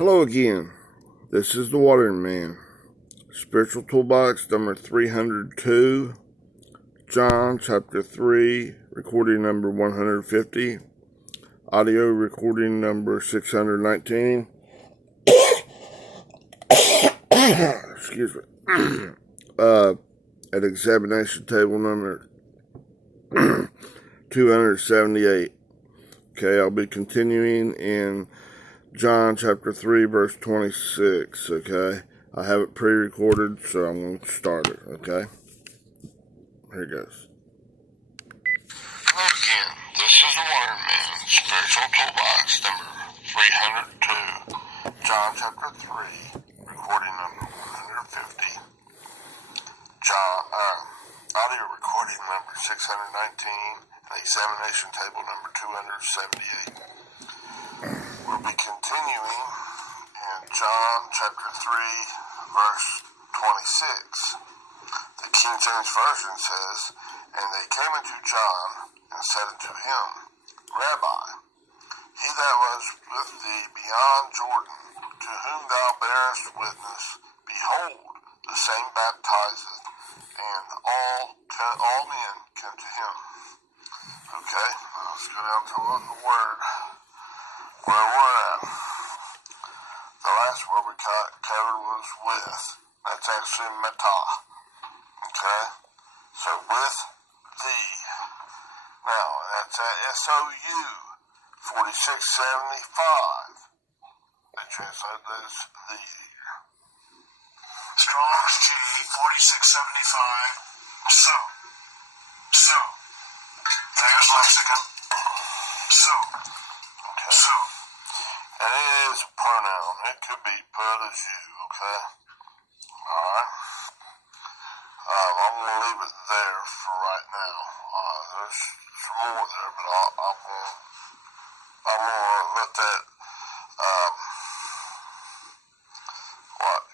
Hello again. This is the Watering Man. Spiritual Toolbox number 302. John chapter 3, recording number 150. Audio recording number 619. Excuse me. At examination table number 278. Okay, I'll be continuing in John chapter 3, verse 26, okay? I have it pre-recorded, so I'm going to start it, okay? Here it goes. Hello again. This is the Waterman, Spiritual Toolbox number 302. John chapter 3, recording number 150. Audio recording number 619, and examination table number 278. We'll be continuing in John chapter 3, verse 26. The King James Version says, "And they came unto John, and said unto him, Rabbi, he that was with thee beyond Jordan, to whom thou bearest witness, behold, the same baptizeth, and all men come to him." Okay, let's go down to the word. Where we're at. The last word we covered was with. That's actually meta. Okay? So with thee. Now, that's at SOU 4675. They translate this thee. Strong's G 4675. So. There's lexicon. So. Okay. So. And it is a pronoun. It could be put as you, okay? Alright. I'm going to leave it there for right now. There's some more there, but I'm going to let that,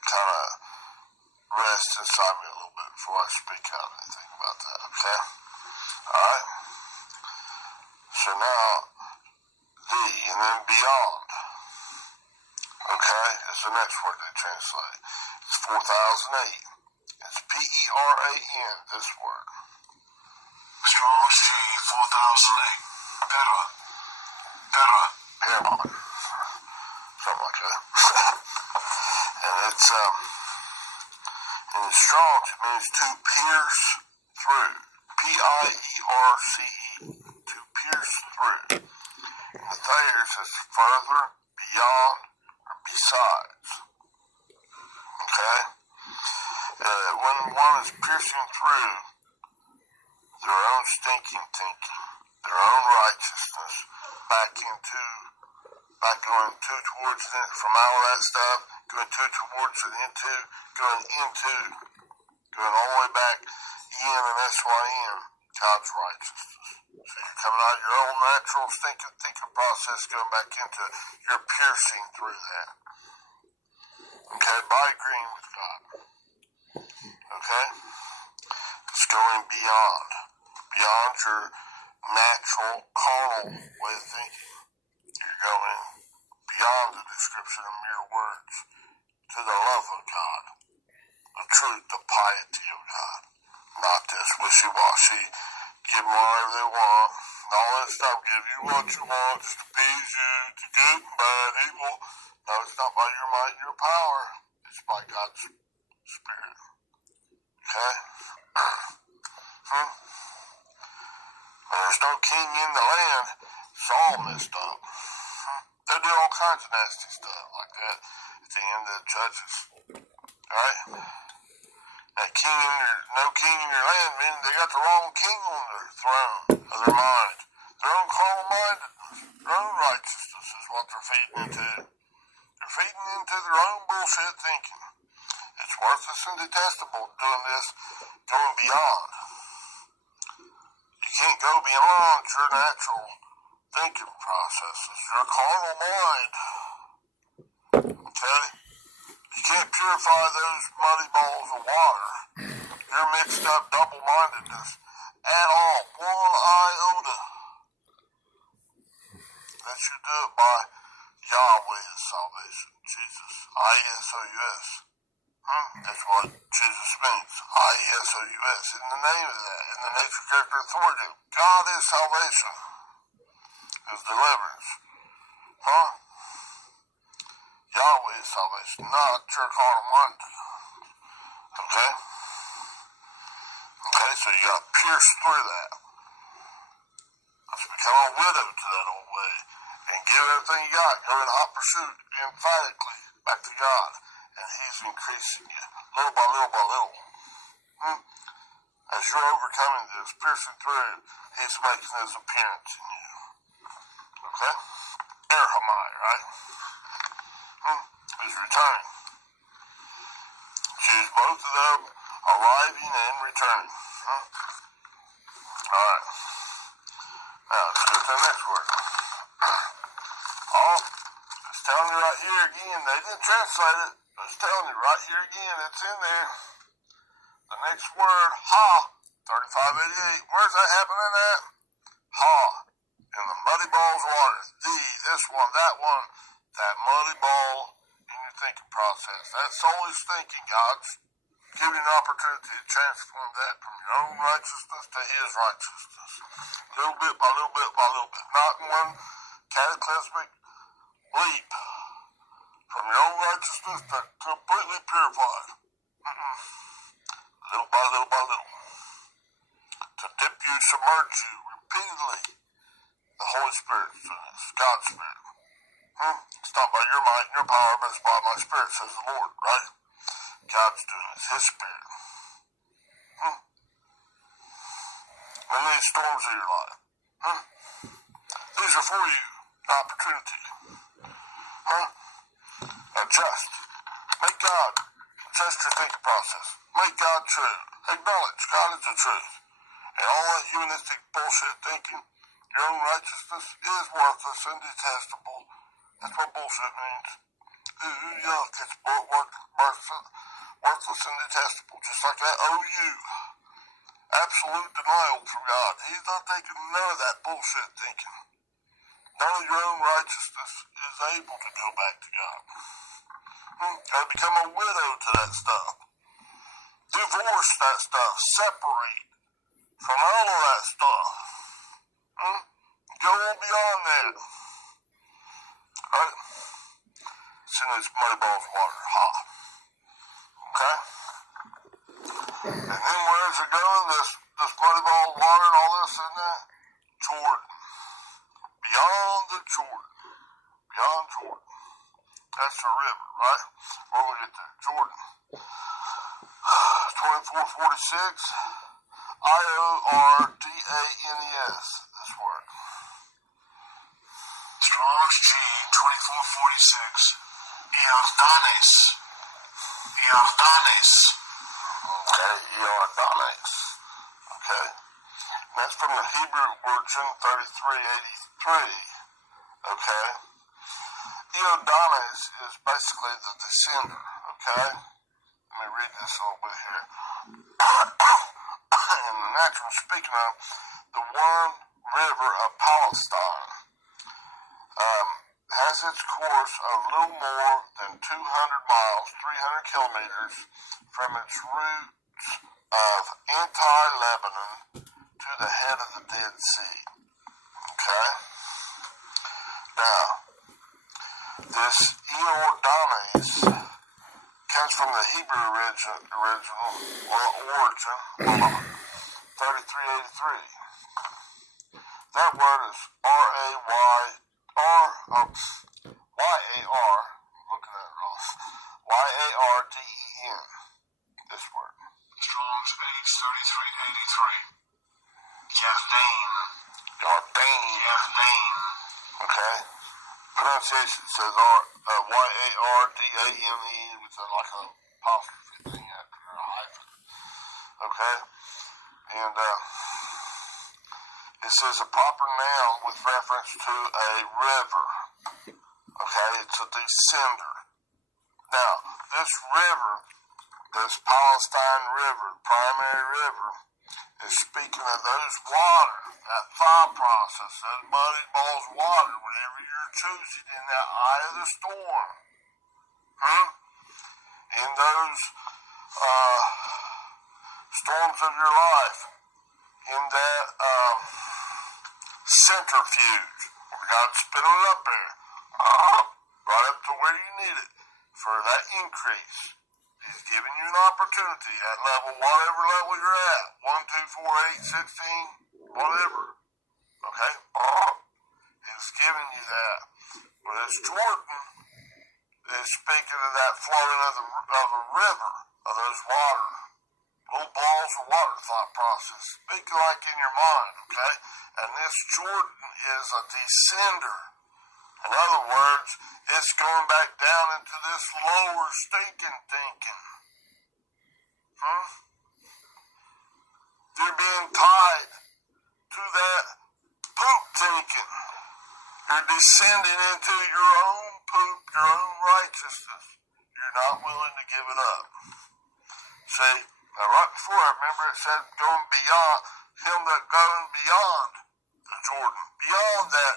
kind of rest inside me a little bit before I speak out anything about that, okay? Alright? So now, thee, and then beyond. Okay, it's the next word they translate. It's 4008. It's P-E-R-A-N, this word. Strong's G 4008. Better. Paramount. Something like that. And it's, in the Strong's, it means to pierce through. P-I-E-R-C-E. To pierce through. And the Thayers is further, beyond, or besides. Okay? When one is piercing through their own stinking thinking, their own righteousness, going towards it, from all of that stuff, going towards it, going all the way back in and S-Y-N, God's righteousness. So you're coming out of your own natural thinking process, going back into it. You're piercing through that. Okay, by agreeing with God. Okay? It's going beyond your natural, carnal way of thinking. You're going beyond the description of mere words to the love of God, the truth, the piety of God. Not this wishy-washy, give them whatever they want, and all that stuff, give you what you want, just to appease you, to good and bad, evil. No, it's not by your might and your power. It's by God's Spirit. Okay? There's no king in the land. It's all messed up. They do all kinds of nasty stuff like that at the end of the Judges. Alright? No king in your land, meaning they got the wrong king on their throne of their mind. Their own carnal mindedness, their own righteousness is what they're feeding into. They're feeding into their own bullshit thinking. It's worthless and detestable doing this, going beyond. You can't go beyond your natural thinking processes, your carnal mind. Okay? You can't purify those muddy balls of water. Your mixed up double-mindedness at all, one iota. That should do it by Yahweh is salvation. Jesus. I-E-S-O-U-S. That's what Jesus means. I-E-S-O-U-S. In the name of that, in the nature, character, authority, God is salvation. Is deliverance. Yahweh is salvation, not your carnal mind. Okay? Okay, so you gotta pierce through that. Let's become a widow to that old way and give everything you got. Go in hot pursuit emphatically back to God. And He's increasing you little by little by little. As you're overcoming this, piercing through, He's making His appearance in you. Okay? Erhamai, right? He's returning. Choose both of them, arriving and returning. Alright. Now, let's go to the next word. Oh, it's telling you right here again. They didn't translate it. It's telling you right here again. It's in there. The next word, ha, 3588. Where's that happening at? Ha. In the muddy balls of water. This one, that muddy ball in your thinking process. That's always thinking. God's giving you an opportunity to transform that from your own righteousness to His righteousness. Little bit by little bit by little bit. Not in one cataclysmic leap. From your own righteousness to completely purified. Little by little by little. To dip you, submerge you repeatedly. The Holy Spirit, God's Spirit. It's not by your might and your power, but it's by my Spirit, says the Lord, right? God's doing it. It's His Spirit. And these storms of your life. These are for you. An opportunity. Adjust. Make God. Adjust your thinking process. Make God true. Acknowledge God is the truth. And all that humanistic bullshit thinking, your own righteousness is worthless and detestable. That's what bullshit means. Yuck, it's worthless and detestable. Just like that OU. Absolute denial from God. He's not taking none of that bullshit thinking. None of your own righteousness is able to go back to God. Gotta become a widow to that stuff. Divorce that stuff. Separate from all of that stuff. Go on beyond that. Right? It's in these muddy balls of water. Hot. Okay? And then where's it going? This muddy ball of water and all this and that? Jordan. Beyond the Jordan. Beyond Jordan. That's the river, right? Where we get there? Jordan. 2446. IORDANES. This word. Strong's G 2446. Iordanes. Iordanes. Okay, Iordanes. Okay. And that's from the Hebrew version 3383. Okay. Iordanes is basically the descender. Okay. Let me read this a little bit here. In the natural, speaking of the one river of Palestine, has its course of little more than 200 miles, 300 kilometers from its roots of anti-Lebanon to the head of the Dead Sea. Okay? Now, this Iordanes comes from the Hebrew original origin, 3383. That word is Y-A-R, looking at it wrong, Y-A-R-D-E-N, this word. Strong's H 3383. Yardane. Yardane. Okay. Pronunciation says Y-A-R-D-A-N-E with like a apostrophe thing after a hyphen. Okay? And it says a proper noun with reference to a river. Okay? It's a descender. Now, this river, this Palestine River, primary river, is speaking of those water, that thought process, those muddy balls of water, whenever you're choosing in that eye of the storm. In those storms of your life, in that centrifuge, where God's spitting it up there, right up to where you need it, for that increase. He's giving you an opportunity at level, whatever level you're at, 1, 2, 4, 8, 16, whatever. Okay? He's giving you that. But as Jordan is speaking of that flowing of a river, of those water, little balls of water thought process. Speak like in your mind, okay? And this Jordan is a descender. In other words, it's going back down into this lower stinking thinking. You're being tied to that poop thinking. You're descending into your own poop, your own righteousness. You're not willing to give it up. See, now right before I remember it said going beyond, him that going beyond the Jordan, beyond that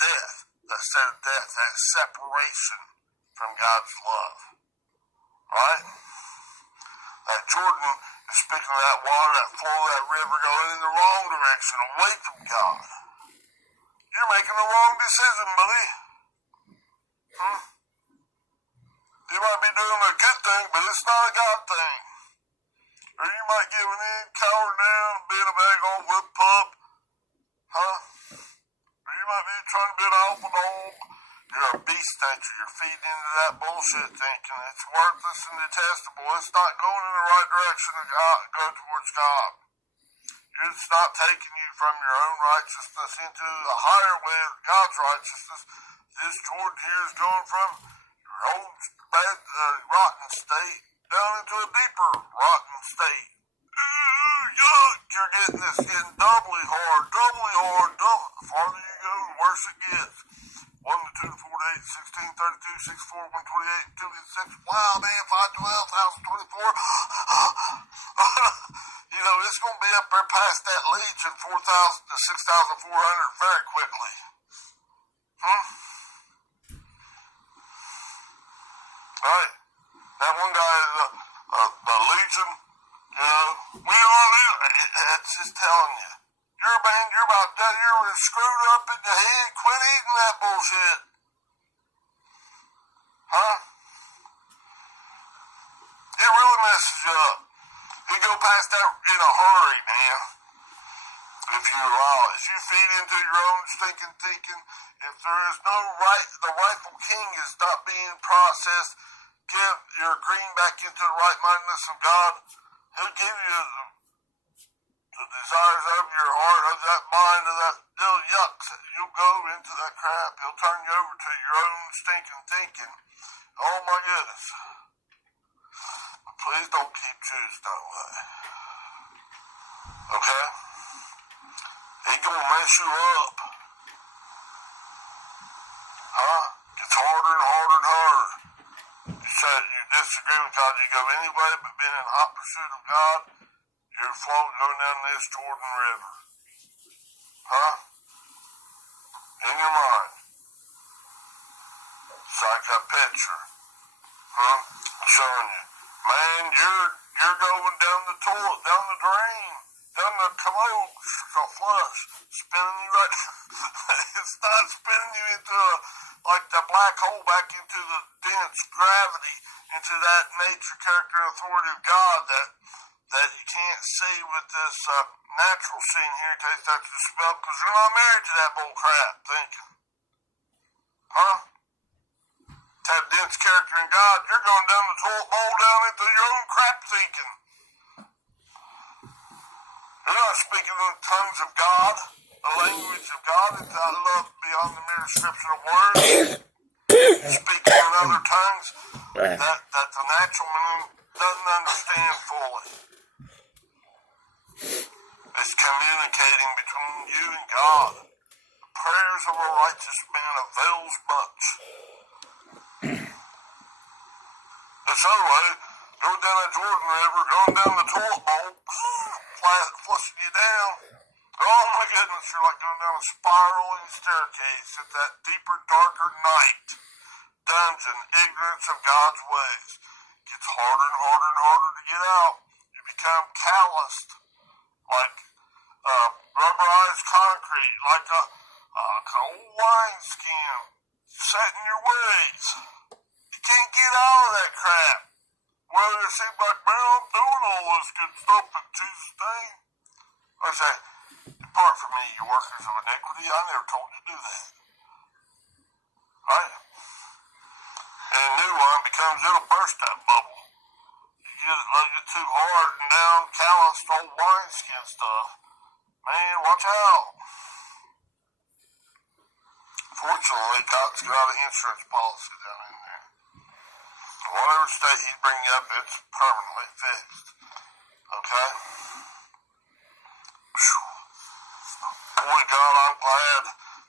death, that set of death, that separation from God's love. Right? That Jordan is speaking of that water, that flow, that river going in the wrong direction, away from God. You're making the wrong decision, buddy. You might be doing a good thing, but it's not a God thing. Or you might give in, cower down, being a bag old wood pup. Or you might be trying to be an alpha dog. You're a beast nature. You're feeding into that bullshit thinking. It's worthless and detestable. It's not going in the right direction to go towards God. It's not taking you from your own righteousness into a higher way of God's righteousness. This Jordan here is going from your old bad, rotten state down into a deeper rotten state. Yuck! You're getting this getting doubly hard. The farther you go, the worse it gets. 1 to 2 to 4 to 8, 16, 32, 64, 128, 2 to 6. Wow, man, 5, 12, 1,024. You know, it's going to be up there past that leech in 4,000 to 6,400 very quickly. Right? That one guy is a legion, you know. We are legion. It's just telling you. You're about dead. You're screwed up in the head. Quit eating that bullshit. It really messes you up. You go past that in a hurry, man. If you allow it. As you feed into your own stinking thinking, if there is no the rightful king is not being processed, give your green back into the right-mindedness of God. He'll give you the desires of your heart, of that mind, of that little yucks. You'll go into that crap. He'll turn you over to your own stinking thinking. Oh my goodness. But please don't keep choosing that way. Okay? He's gonna mess you up. It's harder and harder and harder. You said you disagree with God, you go anyway, but being in hot pursuit of God, you're floating going down this Jordan River. In your mind. It's like a picture. Showing you. Man, you're going down the toilet, down the drain, down the commode, flush, spinning you right. It's not spinning you into like the black hole back into the dense gravity, into that nature, character, and authority of God that you can't see with this natural scene here in case that's your spell, because you're not married to that bull crap thinking. To have dense character in God, you're going down the toilet bowl down into your own crap thinking. You're not speaking in the tongues of God, the language of God, and I love beyond the mere description of words. You're speaking in other tongues that the natural man doesn't understand fully. It's communicating between you and God. The prayers of a righteous man avails much. This other way, going down that Jordan River, going down the toilet bowl, flushing you down. Oh my goodness, you're like going down a spiraling staircase at that deeper, darker night. Dungeon, ignorance of God's ways. Gets harder and harder and harder to get out. You become calloused, like rubberized concrete, like a old wineskin set in your ways. You can't get out of that crap. Well, it seems like, man, I'm doing all this good stuff in Jesus' name. I say, depart from me, you workers of iniquity. I never told you to do that. Right? And a new one becomes, it'll burst that bubble. You get it, let it too hard and down, calloused old wineskin stuff. Man, watch out. Fortunately, God's got an insurance policy down in there. Whatever state he's bringing up, it's permanently fixed. Okay? Boy, God, I'm glad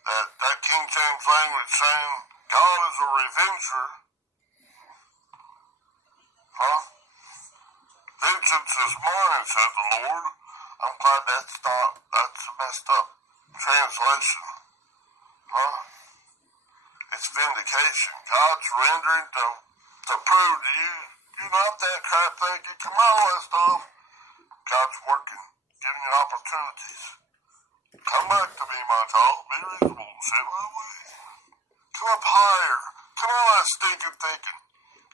that King James language saying God is a revenger. Huh? Vengeance is mine, said the Lord. I'm glad that's a messed up translation. Huh? It's vindication. God's rendering to prove to you, you're not that crap thinking. Come on, that stuff. God's working, giving you opportunities. Come back to me, my child. Be reasonable. See my way. Come up higher. Come on, that stinking thinking.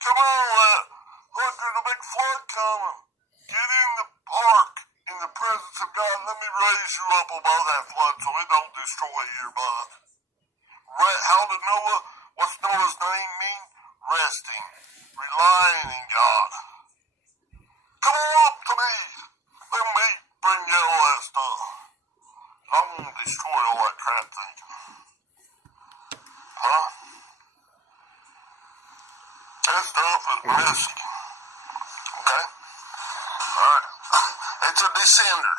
Come on, that. Look, there's a big flood coming. Get in the ark, in the presence of God. Let me raise you up above that flood so it don't destroy your bud. How did Noah, what's Noah's name mean? Resting. Relying in God. Come on up to me. Let me bring you all that stuff. I'm going to destroy all that crap thinking. Huh? That stuff is messy. Okay? Alright. It's a descender.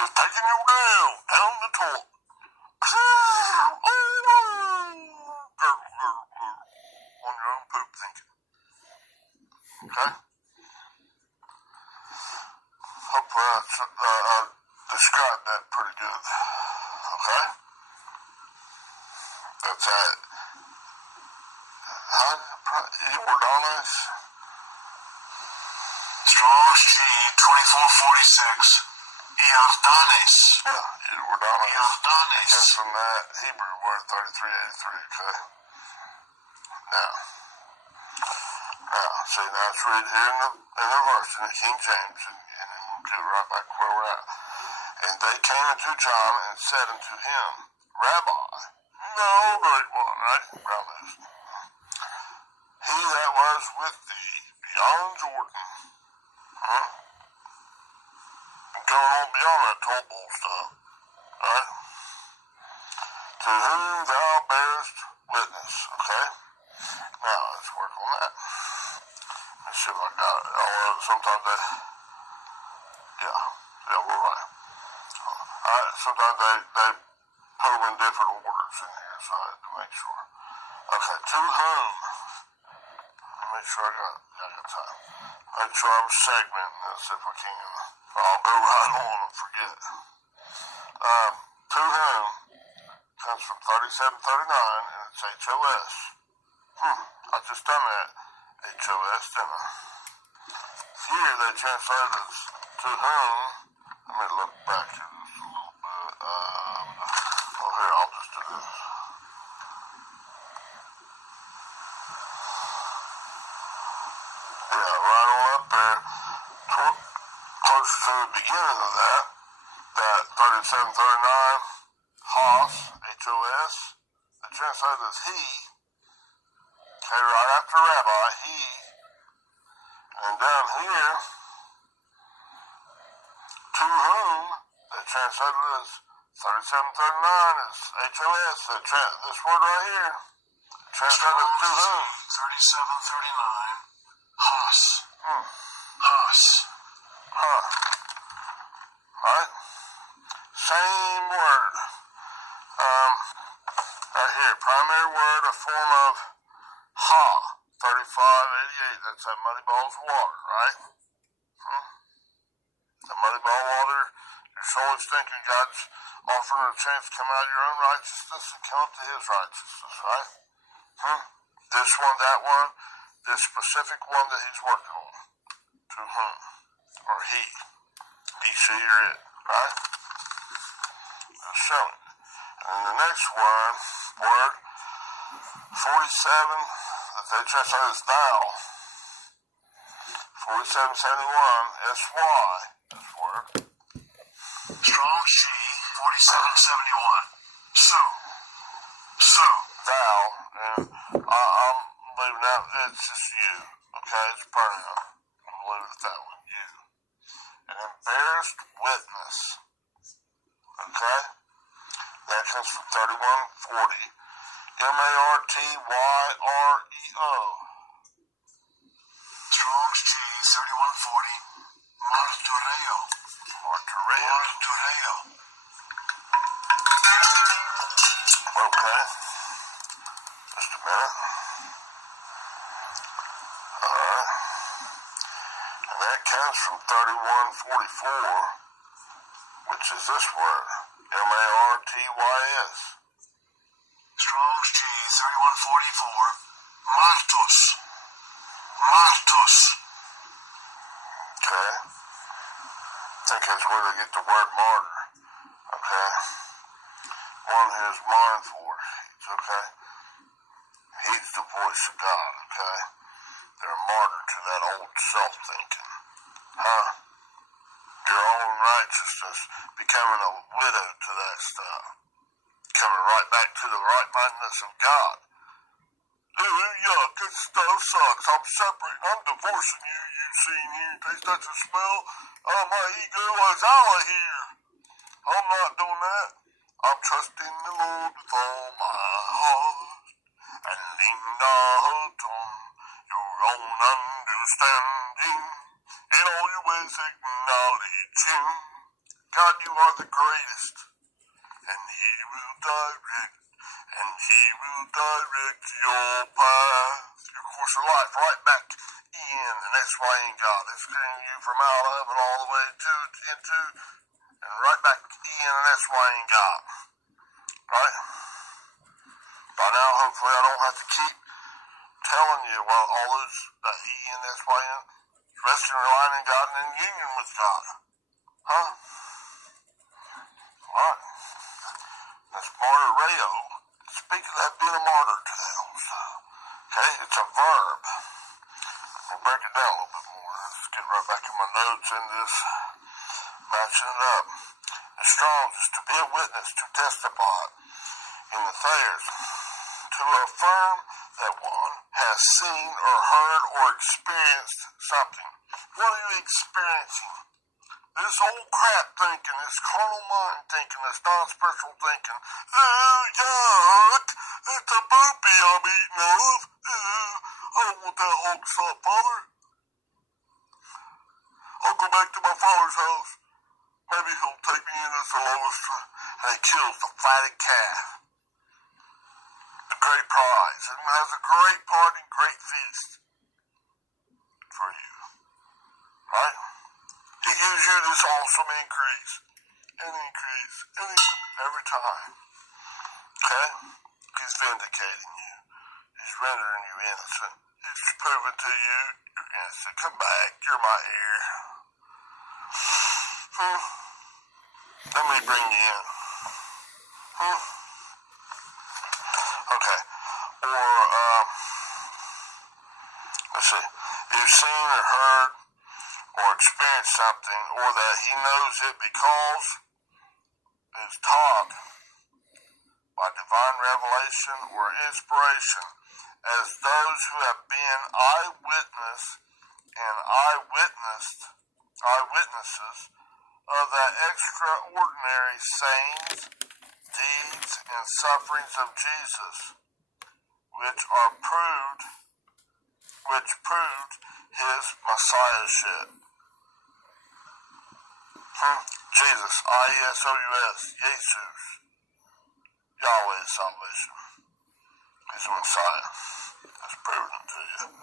It's taking you down the toilet. On your own poop thinking. Okay? Hopefully I described that pretty good. Okay? That's it. You were honest? Strong's G 2446. Eosdanes. Yeah, you were honest. Eosdanes. It comes from that Hebrew word 3383, okay? Now, see, now let's read here in the verse in the King James, and then we'll get right back where we're at. And they came unto John and said unto him, Rabbi, no great one, right? Brown he that was with thee beyond Jordan, huh? Going on beyond that toll bowl stuff, right? To whom thou bearest witness, okay? Now, let's work on that. Let's see if I got it. Sometimes we're right. Sometimes they put them in different orders in here, so I had to make sure. Okay, to whom? Make sure I got time. Make sure I'm segmenting this if I can. I'll go right on and forget. To whom comes from 3739 and it's HOS. I just done that. HOS, didn't I? Here they translate as to whom. Let me look back here just a little bit. Here, I'll just do this. Yeah, right on up there, close to the beginning of that 3739, Hos, H-O-S, they translate as he, okay, right after Rabbi, he, and down here, to whom, they translated as 3739 is H-O-S, this word right here, translated as to whom. 3739. Hos. Hos. Right? Same word. Right here, primary word, a form of ha, 35:88. That's that muddy ball's water, right? The muddy ball water, you're always thinking God's offering a chance to come out of your own righteousness and come up to his righteousness, right? This one, that one, this specific one that he's working on. To whom? Or he, she, or it, right? It's showing. And then the next word, 47, that they translate as thou. 4771, S-Y, this word. Strong's G 4771. So. Thou, and I'm leaving out, it's just you, okay? It's pronoun. I'm leaving it that one, you. And then bearest witness, okay? That comes from 3140. M-A-R-T-Y-R-E-O. Strong's G 3140. Martureo. Okay. Just a minute. Alright. And that comes from 3144, which is this word. M-A-R-T-Y-S. Strong's G 3144. Martus. Okay. I think that's where they get the word martyr. Okay. One who is mindful. Okay. Heeds the voice of God. Okay. They're a martyr to that old self-thinking. Your own righteousness, becoming a widow to that stuff. Coming right back to the right-mindedness of God. Yuck, this stuff sucks. I'm separating. I'm divorcing you. You've seen here. Taste that the smell? Oh, my ego is out of here. I'm not doing that. I'm trusting the Lord with all my heart. And lean not on your own understanding. In all your ways acknowledge him. God, you are the greatest. And he will direct. And he will direct your path, your course of life, right back in. And that's why in God. It's carrying you from out of and all the way into, and right back in, and that's why in God. Right? By now, hopefully, I don't have to keep telling you about all those, that E and that's why in, resting, relying in God, and in union with God. Alright. That's martyreo. Speak of that being a martyr to that old stuff. Okay, it's a verb. We'll break it down a little bit more. Let's get right back in my notes in this, matching it up. The Strong's is to be a witness, to testify. In the Thayers, to affirm that one has seen or heard or experienced something. What are you experiencing? This old crap thinking, this carnal mind thinking, this non-spiritual thinking. Oh, yuck! It's a poopy I'm eating of. I don't want that hog to stop, Father. I'll go back to my father's house. Maybe he'll take me in as the lowest. And he kills the fatted calf. The great prize. And has a great party, great feast for you. Right? He gives you this awesome increase. Every time. Okay? He's vindicating you. He's rendering you innocent. He's proving to you you're innocent. Come back. You're my heir. Let me bring you in. Okay. Or, let's see. You've seen or heard or experienced something, or that he knows it because it's taught by divine revelation or inspiration, as those who have been eyewitnesses of that extraordinary sayings, deeds, and sufferings of Jesus, which proved his messiahship. Jesus, I-E-S-O-U-S, Jesus, Yahweh's salvation. He's the Messiah. That's proven it to you.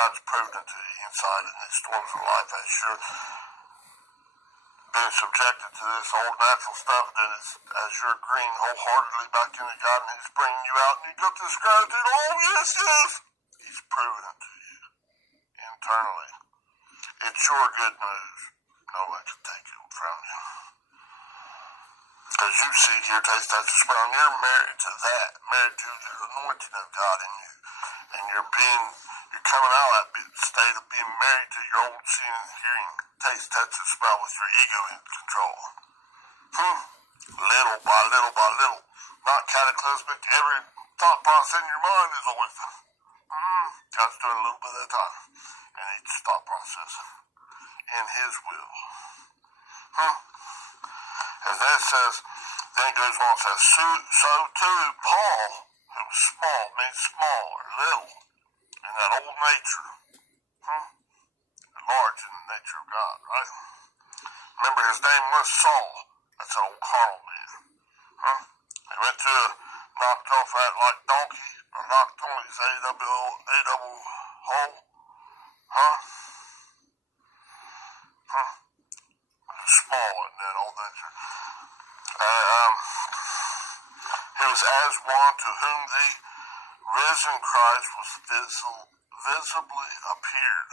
God's proven it to you inside in these storms of life as you're being subjected to this old natural stuff, then as you're agreeing wholeheartedly back into God and He's bringing you out and you got this gratitude, oh yes, yes, He's proven it to you internally. It's your good news. No one can take it from you. As you see here, taste that smell, you're married to that, married to the anointing of God in you. And you're coming out of that state of being married to your old seeing and hearing, taste, touch, and smell with your ego in control. Little by little by little. Not cataclysmic. Every thought process in your mind is always, God's doing a little bit at a time. And each thought process in His will. As that says, then it goes on and says, so too Paul, who was small, means small or little, in that old nature, large in the nature of God, right? Remember, his name was Saul. That's an old carnal man. He went to a knocked off at like donkey, or knocked on his A-double hole. Small in that old nature. He was as one to whom the risen Christ was visibly appeared.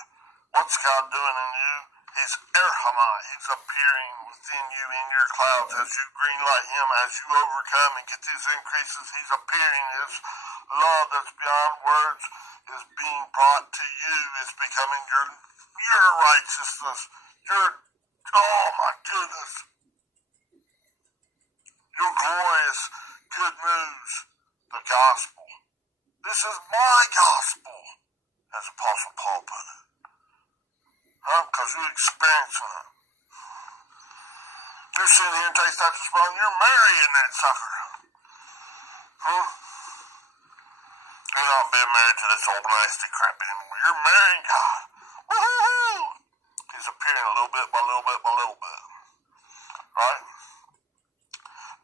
What's God doing in you? He's erhamai. He's appearing within you in your clouds as you greenlight Him, as you overcome and get these increases. He's appearing. His love that's beyond words is being brought to you. It's becoming your righteousness. Oh my goodness. Your glorious good news. The gospel. This is my gospel, as Apostle Paul put it. Because you're experiencing it. You're sitting here and taste that smell, and you're marrying that sucker. You're not being married to this old nasty crap anymore. You're marrying God. Woo-hoo-hoo! He's appearing a little bit by little bit by little bit. Right?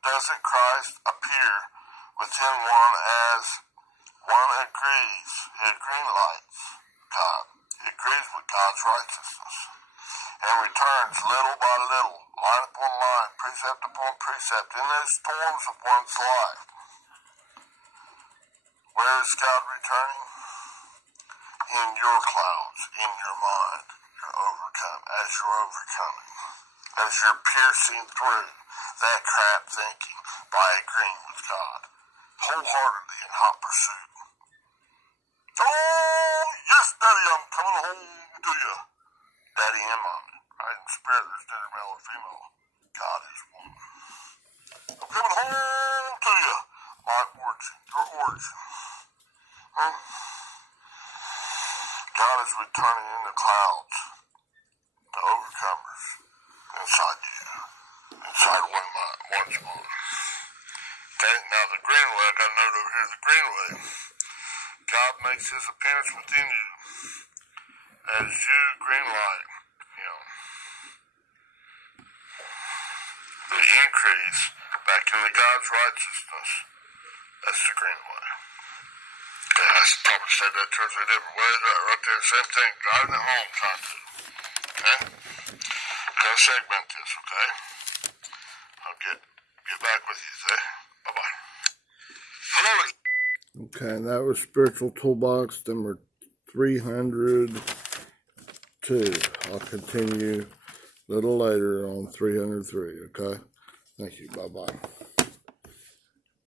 Doesn't Christ appear within one as one agrees? He greenlights God. He agrees with God's righteousness and returns little by little, line upon line, precept upon precept, in the storms of one's life. Where is God returning? In your clouds, in your mind. You're overcoming. As you're piercing through that crap thinking by agreeing with God, wholeheartedly in hot pursuit. Oh, yes, Daddy, I'm coming home to you. Daddy and Mommy, right? In spirit, there's neither male or female. God is one. I'm coming home to you. My origin, your origin. God is returning in the clouds. The overcomers inside you. Inside one's mind. Okay, now the greenway, I got a note over here, the greenway. God makes His appearance within you as you greenlight Him. The increase back into God's righteousness. That's the greenway. Okay, I probably said that turns a different way. Right there, same thing. Driving it home, trying to. Okay? Gonna segment this, okay? I'll get back with you today. Bye-bye. Hello. Okay, that was Spiritual Toolbox number 302. I'll continue a little later on 303, okay? Thank you. Bye-bye.